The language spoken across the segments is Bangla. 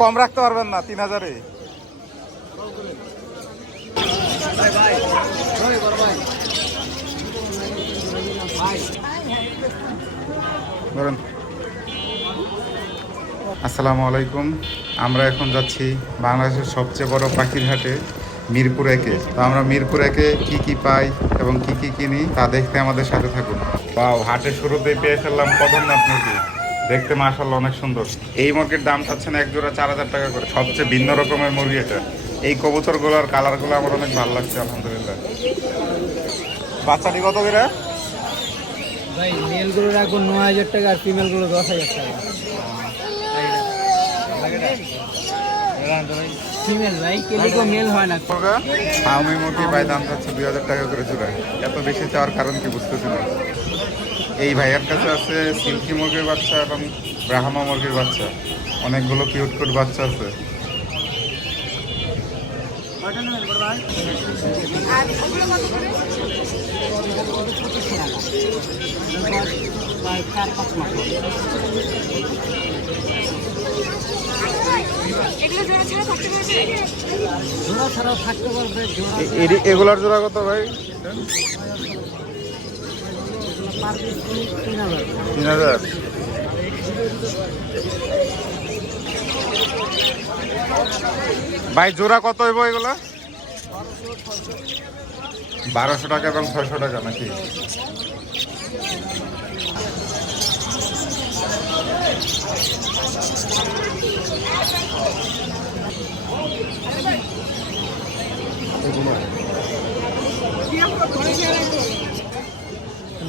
কম রাখতে পারবেন না 3000-এ? ধরেন। আসসালামু আলাইকুম। আমরা এখন যাচ্ছি বাংলাদেশের সবচেয়ে বড় পাখির হাটে মিরপুর একে। তো আমরা মিরপুর একে কী কী পাই এবং কী কী কিনি তা দেখতে আমাদের সাথে থাকুন। বাও, হাটের শুরুতেই পেয়ে ফেললাম কদমনাথ মুরগি। দেখতে মাশাআল্লাহ অনেক সুন্দর। এই মুরগির দাম চাচ্ছেন এক জোড়া 4000 টাকা করে। সবচেয়ে ভিন্ন রকমের মুরগি এটা। এই কবুতরগুলোর কালারগুলো আমার অনেক ভালো লাগছে আলহামদুলিল্লাহ। বাচ্চাটি কত করে ভাই? মেলগুলো রাখবো 9000 টাকা আর ফিমেলগুলো 10000 টাকা। ফিমেল ভাই, কেলিকো মেল হয় না। আমি মুরগি ভাই দাম চাচ্ছে 2000 টাকা করে জোড়া। এত বেশি চাওয়ার কারণ কি বুঝতেছি না। এই ভাইয়ের কাছে আছে সিল্কি মুরগির বাচ্চা এবং ব্রাহ্মা মুরগির বাচ্চা। অনেকগুলো কিউট কিউট বাচ্চা আছে। এগুলার জোড়া কত ভাই? 3000। ভাই জোড়া কত হইব এগুলা? 1200 টাকা এবং 600 টাকা নাকি?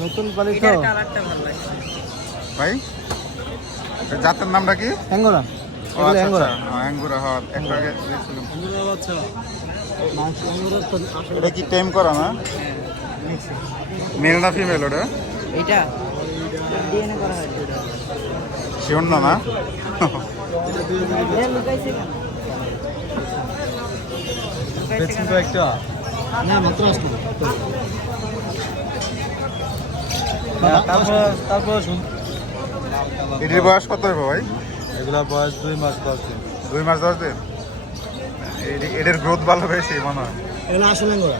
নতুন পালিত কালারটা ভালো লাগছে ভাই। জাতের নামটা কি? অ্যাঙ্গোরা। অ্যাঙ্গুরা। হ্যাঁ, একটু আগে দেখছিলাম। এটা কি টেম করা না? মেল না ফিমেল ওটা? এটা ডিএনএ করা হয়। শিওর না? না এটির বয়স কত হবে ভাই? এগুলা বয়স 2 মাস 10 দিন। 2 মাস 10 দিন। এদের গ্রোথ ভালো হয়েছে মনে হয়। এগুলো আসলে অ্যাঙ্গোরা।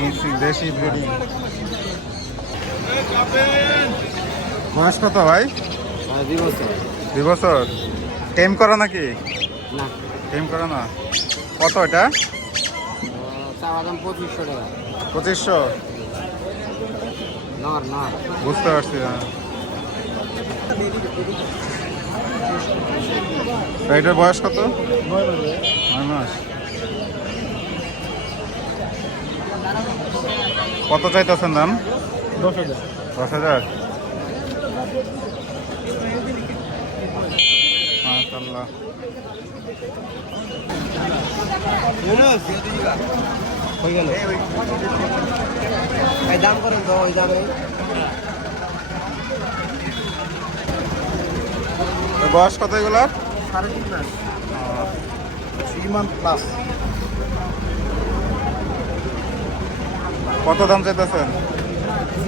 মিক্সিং দেশি ব্রিডিং। বয়স কত ভাই? 2 বছর। 2 বছর। টেম করা নাকি? না, টেম করা না। কত এটা? চাওয়া দাম 2500 টাকা। 2500? না বুঝতে পারছি না। এটার বয়স কত? 9 মাস। কত চাইতেছেন দাম? 10,000। 10,000? মাশাআল্লাহ। হয়ে গেল। এই দাম করেন তো, ওই দামে। বয়স কত এগুলার? 3.5 মাস। 3 মান্থ প্লাস। কত দাম চাইতেছেন?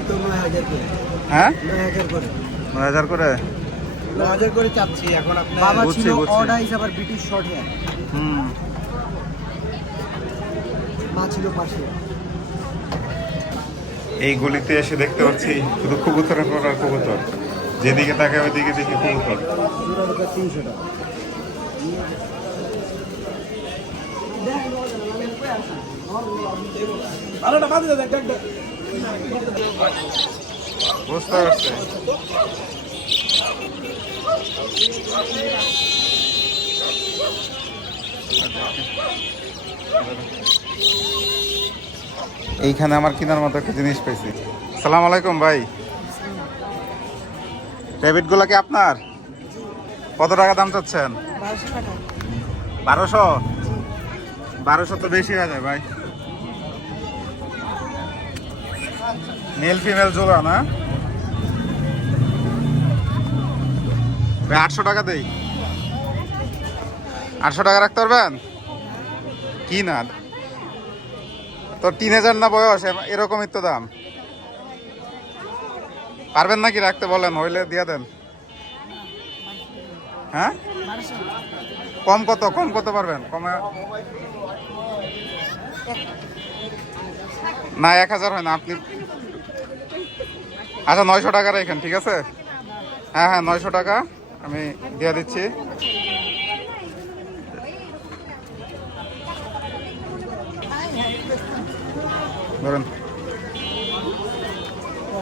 9,000 করে। হ্যাঁ, 9,000 করে। 9,000 করে। 9,000 করে চাচ্ছি এখন। আপনার বাবা ছিল অর্ডার হিসাবে ব্রিটিশ শর্ট হেয়ার। মা ছিল পাশে। এই গলিতে এসে দেখতে পাচ্ছি শুধু কবুতরের পর আর কবুতর। যেদিকে তাকে ওইদিকে দেখি কবুতর। জোড়া লোকের 300 টাকা। বুঝতে পারছি। এইখানে আমার কেনার মতো একটা জিনিস পেয়েছি। সালাম আলাইকুম ভাই। র্যাবিট গুলা কি আপনার? কত টাকা দাম চাচ্ছেন? 1200? 1200 তো বেশি হয়ে যায় ভাই। মেল ফিমেল জোড়া না? 800 টাকা দেই। 800 টাকা রাখতে পারবেন কি? না তো 3000 না বয়স, এরকমই তো দাম। পারবেন নাকি রাখতে? বলেন, হইলে দিয়ে দেন। হ্যাঁ, কম কত পারবেন কমে? না 1000 হয় না আপনি। আচ্ছা 900 টাকা রাখেন, ঠিক আছে? হ্যাঁ হ্যাঁ 900 টাকা আমি দিয়ে দিচ্ছি। ধরেন